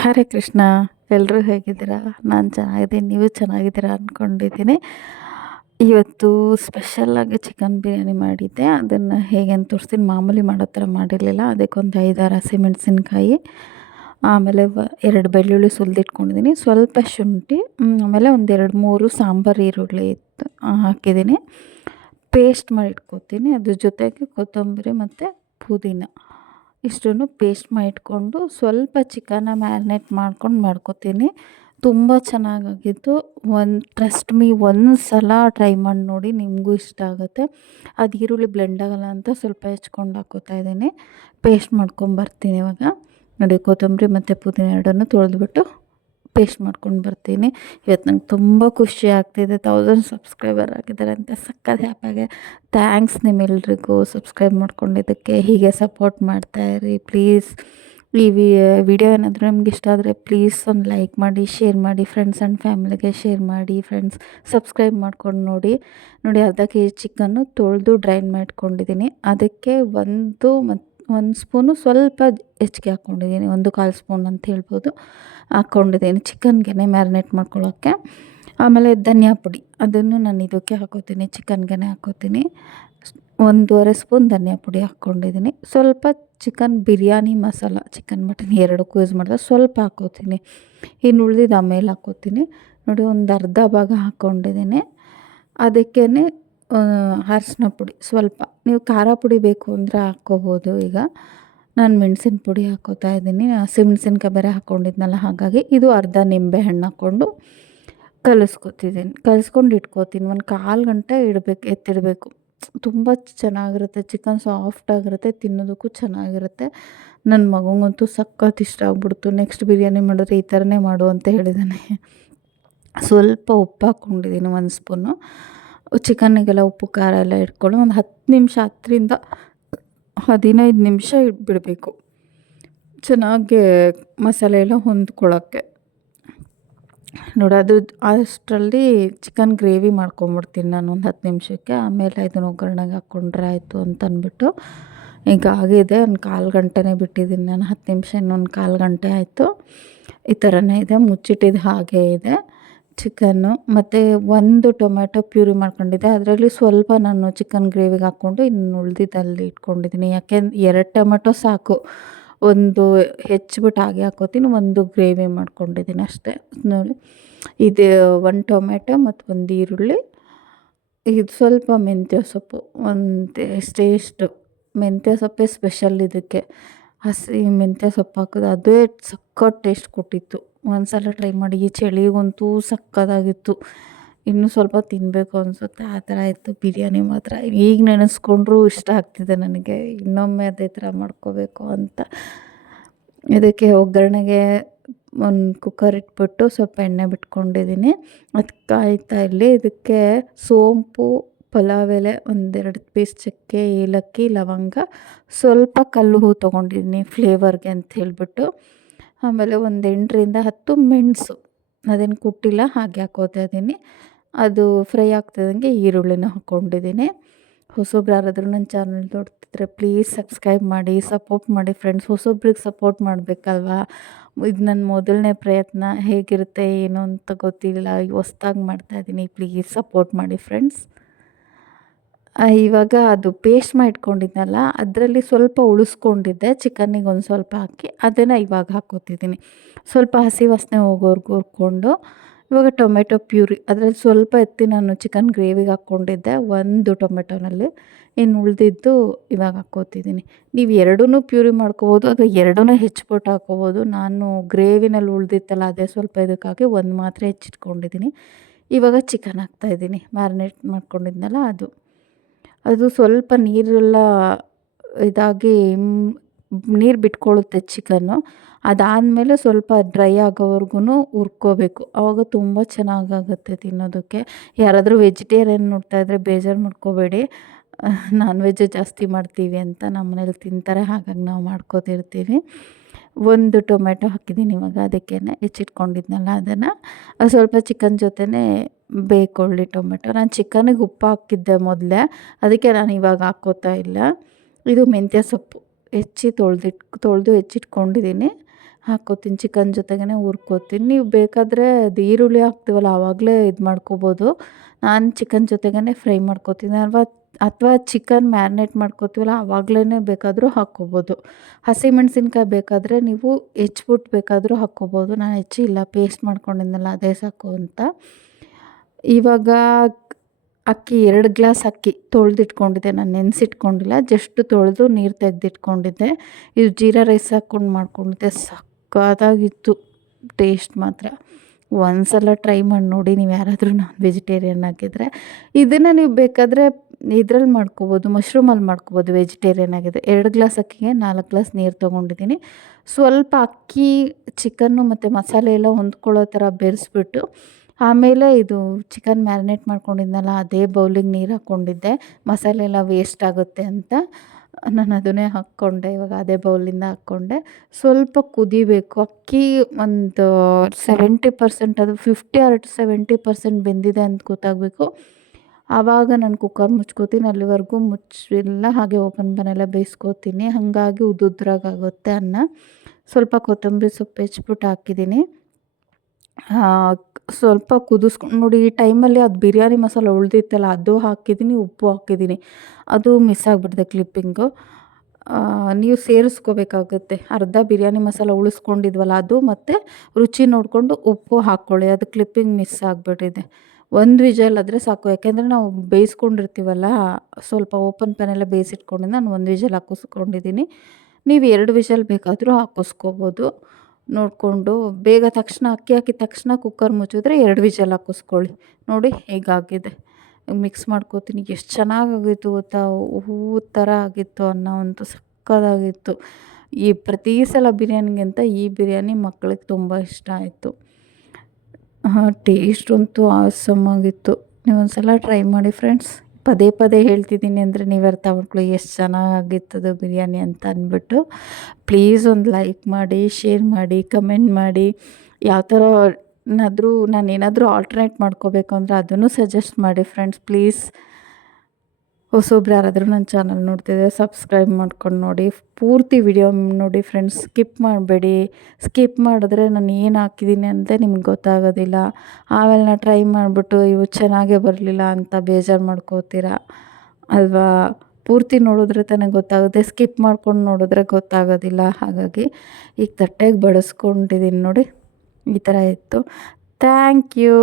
ಹರೇ ಕೃಷ್ಣ ಎಲ್ಲರೂ ಹೇಗಿದ್ದೀರಾ? ನಾನು ಚೆನ್ನಾಗಿದ್ದೀನಿ, ನೀವು ಚೆನ್ನಾಗಿದ್ದೀರಾ ಅಂದ್ಕೊಂಡಿದ್ದೀನಿ ಇವತ್ತು ಸ್ಪೆಷಲ್ಲಾಗಿ ಚಿಕನ್ ಬಿರಿಯಾನಿ ಮಾಡಿದ್ದೆ. ಅದನ್ನು ಹೇಗೆ ತೋರಿಸ್ತೀನಿ. ಮಾಮೂಲಿ ಮಾಡೋ ಥರ ಮಾಡಿರಲಿಲ್ಲ. ಅದಕ್ಕೊಂದು ಐದಾರು ಹಸಿಮೆಣಸಿನ್ಕಾಯಿ ಆಮೇಲೆ ಎರಡು ಬೆಳ್ಳುಳ್ಳಿ ಸುಲಿದಿಟ್ಕೊಂಡಿದ್ದೀನಿ ಸ್ವಲ್ಪ ಶುಂಠಿ ಆಮೇಲೆ ಒಂದೆರಡು ಮೂರು ಸಾಂಬಾರು ಈರುಳ್ಳಿ ಇತ್ತು ಹಾಕಿದ್ದೀನಿ. ಪೇಸ್ಟ್ ಮಾಡಿ ಇಟ್ಕೋತೀನಿ ಅದ್ರ ಜೊತೆಗೆ ಕೊತ್ತಂಬರಿ ಮತ್ತು ಪುದೀನ. ಇಷ್ಟನ್ನು ಪೇಸ್ಟ್ ಮಾಡಿ ಇಟ್ಕೊಂಡು ಸ್ವಲ್ಪ ಚಿಕನ್ನ ಮ್ಯಾರಿನೇಟ್ ಮಾಡ್ಕೊಂಡು ಮಾಡ್ಕೊತೀನಿ. ತುಂಬ ಚೆನ್ನಾಗಾಗಿತ್ತು. ಒಂದು ಟ್ರಸ್ಟ್ ಮೀ ಒಂದು ಸಲ ಟ್ರೈ ಮಾಡಿ ನೋಡಿ ನಿಮಗೂ ಇಷ್ಟ ಆಗುತ್ತೆ. ಅದು ಈರುಳ್ಳಿ ಬ್ಲೆಂಡ್ ಆಗಲ್ಲ ಅಂತ ಸ್ವಲ್ಪ ಹೆಚ್ಕೊಂಡು ಹಾಕೋತಾ ಇದ್ದೀನಿ. ಪೇಸ್ಟ್ ಮಾಡ್ಕೊಂಡು ಬರ್ತೀನಿ ಇವಾಗ. ನೋಡಿ, ಕೊತ್ತಂಬರಿ ಮತ್ತು ಪುದೀನ ಎರಡನ್ನು ತೊಳೆದ್ಬಿಟ್ಟು ಪೇಸ್ಟ್ ಮಾಡ್ಕೊಂಡು ಬರ್ತೀನಿ. ಇವತ್ತು ನಂಗೆ ತುಂಬ ಖುಷಿ ಆಗ್ತಿದೆ. ತೌಸಂಡ್ ಸಬ್ಸ್ಕ್ರೈಬರ್ ಆಗಿದ್ದಾರೆ ಅಂತ ಸಕ್ಕತ್ ಹ್ಯಾಪಾಗೆ ಥ್ಯಾಂಕ್ಸ್ ನಿಮ್ಮೆಲ್ರಿಗೂ ಸಬ್ಸ್ಕ್ರೈಬ್ ಮಾಡ್ಕೊಂಡಿದ್ದಕ್ಕೆ. ಹೀಗೆ ಸಪೋರ್ಟ್ ಮಾಡ್ತಾಯಿರಿ ಪ್ಲೀಸ್ ಈ ವಿಡಿಯೋ ಏನಾದರೂ ನಿಮ್ಗೆ ಇಷ್ಟ ಆದರೆ ಪ್ಲೀಸ್ ಒಂದು ಲೈಕ್ ಮಾಡಿ ಶೇರ್ ಮಾಡಿ ಫ್ರೆಂಡ್ಸ್ ಆ್ಯಂಡ್ ಫ್ಯಾಮಿಲಿಗೆ ಶೇರ್ ಮಾಡಿ ಫ್ರೆಂಡ್ಸ್ ಸಬ್ಸ್ಕ್ರೈಬ್ ಮಾಡ್ಕೊಂಡು ನೋಡಿ. ನೋಡಿ, ಅರ್ಧ ಕೆ ಜಿ ಚಿಕನ್ನು ತೊಳೆದು ಡ್ರೈನ್ ಮಾಡ್ಕೊಂಡಿದ್ದೀನಿ. ಅದಕ್ಕೆ ಒಂದು ಮತ್ತು ಒಂದು ಸ್ಪೂನು ಸ್ವಲ್ಪ ಹೆಚ್ಚಿಗೆ ಹಾಕ್ಕೊಂಡಿದ್ದೀನಿ, ಒಂದು ಕಾಲು ಸ್ಪೂನ್ ಅಂತ ಹೇಳ್ಬೋದು. ಹಾಕ್ಕೊಂಡಿದ್ದೀನಿ ಚಿಕನ್ಗೆ ಮ್ಯಾರಿನೇಟ್ ಮಾಡ್ಕೊಳ್ಳೋಕ್ಕೆ. ಆಮೇಲೆ ಧನಿಯಾ ಪುಡಿ, ಅದನ್ನು ನಾನು ಇದಕ್ಕೆ ಹಾಕೋತೀನಿ ಚಿಕನ್ಗೆ ಹಾಕೋತೀನಿ. ಒಂದೂವರೆ ಸ್ಪೂನ್ ಧನಿಯಾ ಪುಡಿ ಹಾಕ್ಕೊಂಡಿದ್ದೀನಿ. ಸ್ವಲ್ಪ chicken biryani masala chicken mutton ಎರಡಕ್ಕೂ ಯೂಸ್ ಮಾಡಿದ್ರೆ ಸ್ವಲ್ಪ ಹಾಕೋತೀನಿ. ಇನ್ನು ಉಳ್ದಿದ್ದು ಆಮೇಲೆ ಹಾಕೋತೀನಿ. ನೋಡಿ, ಒಂದು ಅರ್ಧ ಭಾಗ ಹಾಕ್ಕೊಂಡಿದ್ದೀನಿ. ಅದಕ್ಕೇ ಅರ್ಶಿನ ಪುಡಿ ಸ್ವಲ್ಪ. ನೀವು ಖಾರ ಪುಡಿ ಬೇಕು ಅಂದರೆ ಹಾಕ್ಕೋಬೋದು ಈಗ. ನಾನು ಮೆಣಸಿನ ಪುಡಿ ಹಾಕೋತಾ ಇದ್ದೀನಿ. ಹಸಿಮೆಣ್ಸಿನ್ಕಾಯಿ ಬೇರೆ ಹಾಕ್ಕೊಂಡಿದ್ನಲ್ಲ, ಹಾಗಾಗಿ ಇದು ಅರ್ಧ ನಿಂಬೆ ಹಣ್ಣು ಹಾಕ್ಕೊಂಡು ಕಲಿಸ್ಕೊತಿದ್ದೀನಿ ಕಲಿಸ್ಕೊಂಡು ಇಟ್ಕೋತೀನಿ. ಒಂದು ಕಾಲು ಗಂಟೆ ಇಡಬೇಕು, ಎತ್ತಿಡಬೇಕು. ತುಂಬ ಚೆನ್ನಾಗಿರುತ್ತೆ. ಚಿಕನ್ ಸಾಫ್ಟ್ ಆಗಿರುತ್ತೆ, ತಿನ್ನೋದಕ್ಕೂ ಚೆನ್ನಾಗಿರುತ್ತೆ. ನನ್ನ ಮಗಂಗಂತೂ ಸಖತ್ ಇಷ್ಟ ಆಗ್ಬಿಡ್ತು. ನೆಕ್ಸ್ಟ್ ಬಿರಿಯಾನಿ ಮಾಡಿದ್ರೆ ಈ ಥರನೇ ಮಾಡು ಅಂತ ಹೇಳಿದ್ದಾನೆ ಸ್ವಲ್ಪ ಉಪ್ಪು ಹಾಕ್ಕೊಂಡಿದ್ದೀನಿ ಒಂದು ಸ್ಪೂನು. ಚಿಕನ್ನಿಗೆಲ್ಲ ಉಪ್ಪು, ಖಾರ ಎಲ್ಲ ಇಟ್ಕೊಂಡು ಒಂದು ಹತ್ತು ನಿಮಿಷ, ಹತ್ತರಿಂದ ಹದಿನೈದು ನಿಮಿಷ ಇಟ್ಬಿಡಬೇಕು. ಚೆನ್ನಾಗಿ ಮಸಾಲೆ ಎಲ್ಲ ಹೊಂದ್ಕೊಳ್ಳೋಕ್ಕೆ. ನೋಡಿ, ಅದು ಅಷ್ಟರಲ್ಲಿ ಚಿಕನ್ ಗ್ರೇವಿ ಮಾಡ್ಕೊಂಬಿಡ್ತೀನಿ ನಾನು ಒಂದು ಹತ್ತು ನಿಮಿಷಕ್ಕೆ. ಆಮೇಲೆ ಇದನ್ನು ಒಗ್ಗರಣೆಗೆ ಹಾಕ್ಕೊಂಡ್ರೆ ಆಯಿತು ಅಂತ ಅಂದ್ಬಿಟ್ಟು ಈಗ ಆಗಿದೆ. ಒಂದು ಕಾಲು ಗಂಟೆನೇ ಬಿಟ್ಟಿದ್ದೀನಿ ನಾನು. ಹತ್ತು ನಿಮಿಷ ಇನ್ನೊಂದು ಕಾಲು ಗಂಟೆ ಆಯಿತು. ಈ ಥರನೇ ಇದೆ. ಮುಚ್ಚಿಟ್ಟಿದ್ದು ಹಾಗೇ ಇದೆ. ಚಿಕನ್ನು ಮತ್ತು ಒಂದು ಟೊಮ್ಯಾಟೊ ಪ್ಯೂರಿ ಮಾಡ್ಕೊಂಡಿದ್ದೆ. ಅದರಲ್ಲಿ ಸ್ವಲ್ಪ ನಾನು ಚಿಕನ್ ಗ್ರೇವಿಗೆ ಹಾಕ್ಕೊಂಡು ಇನ್ನು ಉಳ್ದಿದ್ದಲ್ಲಿ ಇಟ್ಕೊಂಡಿದ್ದೀನಿ. ಯಾಕೆ ಎರಡು ಟೊಮೆಟೊ ಸಾಕು. ಒಂದು ಹೆಚ್ಚಿಬಿಟ್ಟು ಹಾಗೆ ಹಾಕೋತೀನಿ, ಒಂದು ಗ್ರೇವಿ ಮಾಡ್ಕೊಂಡಿದ್ದೀನಿ ಅಷ್ಟೇ. ನೋಡಿ, ಇದು ಒಂದು ಟೊಮೆಟೊ ಮತ್ತು ಒಂದು ಈರುಳ್ಳಿ. ಇದು ಸ್ವಲ್ಪ ಮೆಂತ್ಯ ಸೊಪ್ಪು. ಒಂದು ಎಷ್ಟೇ ಮೆಂತ್ಯ ಸೊಪ್ಪೇ ಸ್ಪೆಷಲ್ ಇದಕ್ಕೆ. ಹಸಿ ಮೆಂತ್ಯ ಸೊಪ್ಪು ಹಾಕಿದ್ರೆ ಅದೇ ಸಖತ್ ಟೇಸ್ಟ್ ಕೊಟ್ಟಿತ್ತು. ಒಂದು ಸಲ ಟ್ರೈ ಮಾಡಿ, ಈ ಚಳಿಗಂತೂ ಸಕ್ಕತ್ತಾಗಿತ್ತು ಇನ್ನೂ ಸ್ವಲ್ಪ ತಿನ್ನಬೇಕು ಅನಿಸುತ್ತೆ, ಆ ಥರ ಇತ್ತು ಬಿರಿಯಾನಿ ಮಾತ್ರ. ಈಗ ನೆನೆಸ್ಕೊಂಡ್ರೂ ಇಷ್ಟ ಆಗ್ತಿದೆ ನನಗೆ. ಇನ್ನೊಮ್ಮೆ ಅದೇ ಥರ ಮಾಡ್ಕೋಬೇಕು ಅಂತ. ಇದಕ್ಕೆ ಒಗ್ಗರಣೆಗೆ ಒಂದು ಕುಕ್ಕರ್ ಇಟ್ಬಿಟ್ಟು ಸ್ವಲ್ಪ ಎಣ್ಣೆ ಬಿಟ್ಕೊಂಡಿದ್ದೀನಿ. ಅದು ಕಾಯ್ತಾ ಇರಲಿ ಇದಕ್ಕೆ ಸೋಂಪು ಪಲಾವ್ ಎಲೆ ಒಂದೆರಡು ಪೀಸ್ ಚಕ್ಕೆ, ಏಲಕ್ಕಿ, ಲವಂಗ, ಸ್ವಲ್ಪ ಕಲ್ಲು ಹೂ ತೊಗೊಂಡಿದ್ದೀನಿ ಫ್ಲೇವರ್ಗೆ ಅಂತ ಹೇಳಿಬಿಟ್ಟು. ಆಮೇಲೆ ಒಂದು ಎಂಟರಿಂದ ಹತ್ತು ಮೆಣಸು. ಅದೇನು ಕುಟ್ಟಿಲ್ಲ, ಹಾಗೆ ಹಾಕೋತಾ ಇದ್ದೀನಿ ಅದು ಫ್ರೈ ಆಗ್ತಿದ್ದಂಗೆ ಈರುಳ್ಳಿನ ಹಾಕ್ಕೊಂಡಿದ್ದೀನಿ ಹೊಸೊಬ್ರು ನನ್ನ ಚಾನಲ್ ನೋಡ್ತಿದ್ರೆ ಪ್ಲೀಸ್ ಸಬ್ಸ್ಕ್ರೈಬ್ ಮಾಡಿ ಸಪೋರ್ಟ್ ಮಾಡಿ ಫ್ರೆಂಡ್ಸ್ ಹೊಸೊಬ್ರಿಗೆ ಸಪೋರ್ಟ್ ಮಾಡಬೇಕಲ್ವಾ? ಇದು ನನ್ನ ಮೊದಲನೇ ಪ್ರಯತ್ನ. ಹೇಗಿರುತ್ತೆ, ಏನು ಅಂತ ಗೊತ್ತಿಲ್ಲ. ಹೊಸ್ದಾಗಿ ಮಾಡ್ತಾಯಿದ್ದೀನಿ ಪ್ಲೀಸ್ ಸಪೋರ್ಟ್ ಮಾಡಿ ಫ್ರೆಂಡ್ಸ್ ಇವಾಗ ಅದು ಪೇಸ್ಟ್ ಮಾಡಿಟ್ಕೊಂಡಿದ್ನಲ್ಲ ಅದರಲ್ಲಿ ಸ್ವಲ್ಪ ಉಳಿಸ್ಕೊಂಡಿದ್ದೆ, ಚಿಕನ್ನಿಗೆ ಒಂದು ಸ್ವಲ್ಪ ಹಾಕಿ ಅದನ್ನು ಇವಾಗ ಹಾಕ್ಕೋತಿದ್ದೀನಿ ಸ್ವಲ್ಪ ಹಸಿ ವಾಸನೆ ಹೋಗೋವರೆಗೂ ಹುರ್ಕೊಂಡು, ಇವಾಗ ಟೊಮೆಟೊ ಪ್ಯೂರಿ, ಅದರಲ್ಲಿ ಸ್ವಲ್ಪ ಎತ್ತಿ ನಾನು ಚಿಕನ್ ಗ್ರೇವಿಗೆ ಹಾಕ್ಕೊಂಡಿದ್ದೆ, ಒಂದು ಟೊಮೆಟೊನಲ್ಲಿ. ಇನ್ನು ಉಳಿದಿದ್ದು ಇವಾಗ ಹಾಕ್ಕೋತಿದ್ದೀನಿ ನೀವು ಎರಡೂ ಪ್ಯೂರಿ ಮಾಡ್ಕೋಬೋದು, ಅಥವಾ ಎರಡೂ ಹೆಚ್ಚಿಬಿಟ್ಟು ಹಾಕ್ಕೋಬೋದು, ನಾನು ಗ್ರೇವಿನಲ್ಲಿ ಉಳಿದಿತ್ತಲ್ಲ, ಅದೇ ಸ್ವಲ್ಪ ಇದಕ್ಕಾಗಿ ಒಂದು ಮಾತ್ರ ಹೆಚ್ಚಿಟ್ಕೊಂಡಿದ್ದೀನಿ ಇವಾಗ ಚಿಕನ್ ಹಾಕ್ತಾಯಿದ್ದೀನಿ ಮ್ಯಾರಿನೇಟ್ ಮಾಡ್ಕೊಂಡಿದ್ನಲ್ಲ ಅದು. ಅದು ಸ್ವಲ್ಪ ನೀರೆಲ್ಲ ಇದಾಗಿ ನೀರು ಬಿಟ್ಕೊಳ್ಳುತ್ತೆ ಚಿಕನ್ನು. ಅದಾದಮೇಲೆ ಸ್ವಲ್ಪ ಡ್ರೈ ಆಗೋವರೆಗೂ ಹುರ್ಕೋಬೇಕು. ಆವಾಗ ತುಂಬ ಚೆನ್ನಾಗಾಗತ್ತೆ ತಿನ್ನೋದಕ್ಕೆ. ಯಾರಾದರೂ ವೆಜಿಟೇರಿಯನ್ ನೋಡ್ತಾ ಇದ್ದರೆ ಬೇಜಾರು ಮಾಡ್ಕೋಬೇಡಿ. ನಾನ್ ವೆಜ್ ಜಾಸ್ತಿ ಮಾಡ್ತೀವಿ ಅಂತ ನಮ್ಮ ಮನೇಲಿ ತಿಂತಾರೆ, ಹಾಗಾಗಿ ನಾವು ಮಾಡ್ಕೋತಿರ್ತೀವಿ. ಒಂದು ಟೊಮೆಟೊ ಹಾಕಿದ್ದೀನಿ ಇವಾಗ ಅದಕ್ಕೇ ಹೆಚ್ಚಿಟ್ಕೊಂಡಿದ್ನಲ್ಲ ಅದನ್ನು. ಅದು ಸ್ವಲ್ಪ ಚಿಕನ್ ಜೊತೆನೇ ಬೇಕೊಳ್ಳಿ ಟೊಮೆಟೊ ನಾನು ಚಿಕನಿಗೆ ಉಪ್ಪು ಹಾಕಿದ್ದೆ ಮೊದಲೇ, ಅದಕ್ಕೆ ನಾನು ಇವಾಗ ಹಾಕೋತಾ ಇಲ್ಲ. ಇದು ಮೆಂತ್ಯ ಸೊಪ್ಪು. ಹೆಚ್ಚಿ ತೊಳೆದಿಟ್, ತೊಳೆದು ಹೆಚ್ಚಿಟ್ಕೊಂಡಿದ್ದೀನಿ. ಹಾಕೋತೀನಿ ಚಿಕನ್ ಜೊತೆಗೇ ಹುರ್ಕೋತೀನಿ. ನೀವು ಬೇಕಾದರೆ ಅದು ಈರುಳ್ಳಿ ಹಾಕ್ತೀವಲ್ಲ ಆವಾಗಲೇ ಇದು ಮಾಡ್ಕೋಬೋದು. ನಾನು ಚಿಕನ್ ಜೊತೆಗೇ ಫ್ರೈ ಮಾಡ್ಕೋತೀನಿ. ಅಲ್ವಾ ಅಥವಾ ಚಿಕನ್ ಮ್ಯಾರಿನೇಟ್ ಮಾಡ್ಕೋತೀವಲ್ಲ ಆವಾಗಲೇ ಬೇಕಾದರೂ ಹಾಕ್ಕೋಬೋದು. ಹಸಿಮೆಣ್ಸಿನ್ಕಾಯಿ ಬೇಕಾದರೆ ನೀವು ಹೆಚ್ಚಿಬಿಟ್ಟು ಬೇಕಾದರೂ ಹಾಕ್ಕೋಬೋದು. ನಾನು ಹೆಚ್ಚಿಲ್ಲ ಪೇಸ್ಟ್ ಮಾಡ್ಕೊಂಡಿದ್ನಲ್ಲ, ಅದೇ ಸಾಕು ಅಂತ. ಇವಾಗ ಅಕ್ಕಿ, ಎರಡು ಗ್ಲಾಸ್ ಅಕ್ಕಿ ತೊಳೆದಿಟ್ಕೊಂಡಿದ್ದೆ. ನಾನು ನೆನೆಸಿಟ್ಕೊಂಡಿಲ್ಲ, ಜಸ್ಟ್ ತೊಳೆದು ನೀರು ತೆಗೆದಿಟ್ಕೊಂಡಿದ್ದೆ. ಇದು ಜೀರಾ ರೈಸ್ ಹಾಕ್ಕೊಂಡು ಮಾಡ್ಕೊಂಡಿದ್ದೆ. ಸಕ್ಕತ್ತಾಗಿತ್ತು, ಟೇಸ್ಟ್ ಮಾತ್ರ. ಒಂದ್ಸಲ ಟ್ರೈ ಮಾಡಿ ನೋಡಿ, ನೀವು ಯಾರಾದರೂ ನಾನ್ ವೆಜಿಟೇರಿಯನ್ ಆಗಿದ್ದರೆ ಇದನ್ನು ನೀವು ಬೇಕಾದರೆ ಇದ್ರಲ್ಲಿ ಮಾಡ್ಕೋಬೋದು ಮಶ್ರೂಮಲ್ಲಿ ಮಾಡ್ಕೋಬೋದು ವೆಜಿಟೇರಿಯನ್ ಆಗಿದೆ. ಎರಡು ಗ್ಲಾಸ್ ಅಕ್ಕಿಗೆ ನಾಲ್ಕು ಗ್ಲಾಸ್ ನೀರು ತೊಗೊಂಡಿದ್ದೀನಿ. ಸ್ವಲ್ಪ ಅಕ್ಕಿ ಚಿಕನ್ನು ಮತ್ತು ಮಸಾಲೆ ಎಲ್ಲ ಹೊಂದ್ಕೊಳ್ಳೋ ಥರ ಬೆರೆಸ್ಬಿಟ್ಟು, ಆಮೇಲೆ ಇದು ಚಿಕನ್ ಮ್ಯಾರಿನೇಟ್ ಮಾಡ್ಕೊಂಡಿದ್ನಲ್ಲ, ಅದೇ ಬೌಲಿಗೆ ನೀರು ಹಾಕ್ಕೊಂಡಿದ್ದೆ. ಮಸಾಲೆ ಎಲ್ಲ ವೇಸ್ಟ್ ಆಗುತ್ತೆ ಅಂತ ನಾನು ಅದನ್ನೇ ಹಾಕ್ಕೊಂಡೆ, ಇವಾಗ ಅದೇ ಬೌಲಿಂದ ಹಾಕ್ಕೊಂಡೆ. ಸ್ವಲ್ಪ ಕುದಿಬೇಕು. ಅಕ್ಕಿ ಒಂದು ಸೆವೆಂಟಿ ಪರ್ಸೆಂಟ್ ಅದು ಫಿಫ್ಟಿ ಆರ್ ಸೆವೆಂಟಿ ಪರ್ಸೆಂಟ್ ಬೆಂದಿದೆ ಅಂತ ಗೊತ್ತಾಗಬೇಕು. ಆವಾಗ ನಾನು ಕುಕ್ಕರ್ ಮುಚ್ಕೋತೀನಿ, ಅಲ್ಲಿವರೆಗೂ ಮುಚ್ಚಿಲ್ಲ, ಹಾಗೆ ಓಪನ್ ಬನ್ನೆಲ್ಲ ಬೇಯಿಸ್ಕೋತೀನಿ. ಹಾಗಾಗಿ ಉದುದ್ರಾಗುತ್ತೆ ಅನ್ನ. ಸ್ವಲ್ಪ ಕೊತ್ತಂಬರಿ ಸೊಪ್ಪು ಹೆಚ್ಚಿಬಿಟ್ಟು ಹಾಕಿದ್ದೀನಿ. ಸ್ವಲ್ಪ ಕುದಿಸ್ಕೊಂಡು ನೋಡಿ ಈ ಟೈಮಲ್ಲಿ ಅದು ಬಿರಿಯಾನಿ ಮಸಾಲೆ ಉಳಿದಿತ್ತಲ್ಲ, ಅದು ಹಾಕಿದ್ದೀನಿ, ಉಪ್ಪು ಹಾಕಿದ್ದೀನಿ. ಅದು ಮಿಸ್ ಆಗಿಬಿಟ್ಟಿದೆ ಕ್ಲಿಪ್ಪಿಂಗು ನೀವು ಸೇರಿಸ್ಕೋಬೇಕಾಗುತ್ತೆ. ಅರ್ಧ ಬಿರಿಯಾನಿ ಮಸಾಲ ಉಳಿಸ್ಕೊಂಡಿದ್ವಲ್ಲ ಅದು, ಮತ್ತು ರುಚಿ ನೋಡಿಕೊಂಡು ಉಪ್ಪು ಹಾಕ್ಕೊಳ್ಳಿ. ಅದು ಕ್ಲಿಪ್ಪಿಂಗ್ ಮಿಸ್ ಆಗಿಬಿಟ್ಟಿದೆ. ಒಂದು ವಿಜಲ್ ಆದರೆ ಸಾಕು. ಯಾಕೆಂದರೆ ನಾವು ಬೇಯಿಸ್ಕೊಂಡಿರ್ತೀವಲ್ಲ, ಸ್ವಲ್ಪ ಓಪನ್ ಪ್ಯಾನೆಲ್ಲ ಬೇಯಿಸಿಟ್ಕೊಂಡು ನಾನು ಒಂದು ವಿಜಲ್ ಹಾಕಿಸ್ಕೊಂಡಿದ್ದೀನಿ. ನೀವು ಎರಡು ವಿಜಲ್ ಬೇಕಾದರೂ ಹಾಕಿಸ್ಕೋಬೋದು. ನೋಡಿಕೊಂಡು ಬೇಗ ತಕ್ಷಣ, ಅಕ್ಕಿ ಹಾಕಿದ ತಕ್ಷಣ ಕುಕ್ಕರ್ ಮುಚ್ಚಿದ್ರೆ ಎರಡು ವಿಜಲ್ ಹಾಕಿಸ್ಕೊಳ್ಳಿ. ನೋಡಿ ಹೇಗಾಗಿದೆ. ಮಿಕ್ಸ್ ಮಾಡ್ಕೋತೀನಿ. ಎಷ್ಟು ಚೆನ್ನಾಗಾಗಿತ್ತು ಗೊತ್ತಾ? ಹೂವು ಥರ ಆಗಿತ್ತು, ಅನ್ನೋ ಒಂದು ಸಕ್ಕದಾಗಿತ್ತು. ಈ ಪ್ರತಿ ಸಲ ಬಿರಿಯಾನಿಗಿಂತ ಈ ಬಿರಿಯಾನಿ ಮಕ್ಕಳಿಗೆ ತುಂಬ ಇಷ್ಟ ಆಯಿತು. ಹಾಂ ಟೇಸ್ಟ್ ಅಂತೂ ಆಸಮ್ ಆಗಿತ್ತು. ನೀವು ಒಂದು ಸಲ ಟ್ರೈ ಮಾಡಿ ಫ್ರೆಂಡ್ಸ್ ಪದೇ ಪದೇ ಹೇಳ್ತಿದ್ದೀನಿ ಅಂದರೆ ನೀವು ಅರ್ಥ ಮಾಡ್ಕೊಳ್ಳಿ, ಎಷ್ಟು ಚೆನ್ನಾಗಿತ್ತದು ಬಿರಿಯಾನಿ ಅಂತ ಅಂದ್ಬಿಟ್ಟು. ಪ್ಲೀಸ್ ಒಂದು ಲೈಕ್ ಮಾಡಿ ಶೇರ್ ಮಾಡಿ ಕಮೆಂಟ್ ಮಾಡಿ. ಯಾವ ಥರ ನಾನು ಏನಾದರೂ ಆಲ್ಟ್ರನೇಟ್ ಮಾಡ್ಕೋಬೇಕು ಅಂದರೆ ಅದನ್ನು ಸಜೆಸ್ಟ್ ಮಾಡಿ ಫ್ರೆಂಡ್ಸ್ ಪ್ಲೀಸ್ ಹೊಸೊಬ್ರು ಯಾರಾದರೂ ನನ್ನ ಚಾನಲ್ ನೋಡ್ತಿದ್ದರೆ ಸಬ್ಸ್ಕ್ರೈಬ್ ಮಾಡ್ಕೊಂಡು ನೋಡಿ. ಪೂರ್ತಿ ವಿಡಿಯೋ ನೋಡಿ ಫ್ರೆಂಡ್ಸ್ ಸ್ಕಿಪ್ ಮಾಡಬೇಡಿ. ಸ್ಕಿಪ್ ಮಾಡಿದ್ರೆ ನಾನು ಏನು ಹಾಕಿದ್ದೀನಿ ಅಂತ ನಿಮ್ಗೆ ಗೊತ್ತಾಗೋದಿಲ್ಲ. ಆಮೇಲೆ ನಾನು ಟ್ರೈ ಮಾಡಿಬಿಟ್ಟು ಇವು ಚೆನ್ನಾಗೇ ಬರಲಿಲ್ಲ ಅಂತ ಬೇಜಾರು ಮಾಡ್ಕೋತೀರ? ಅಲ್ವಾ? ಪೂರ್ತಿ ನೋಡಿದ್ರೆ ತಾನೇ ಗೊತ್ತಾಗುತ್ತೆ. ಸ್ಕಿಪ್ ಮಾಡ್ಕೊಂಡು ನೋಡಿದ್ರೆ ಗೊತ್ತಾಗೋದಿಲ್ಲ. ಹಾಗಾಗಿ ಈಗ ತಟ್ಟೆಗೆ ಬಡಿಸ್ಕೊಂಡಿದ್ದೀನಿ ನೋಡಿ. ಈ ಥರ ಇತ್ತು. Thank you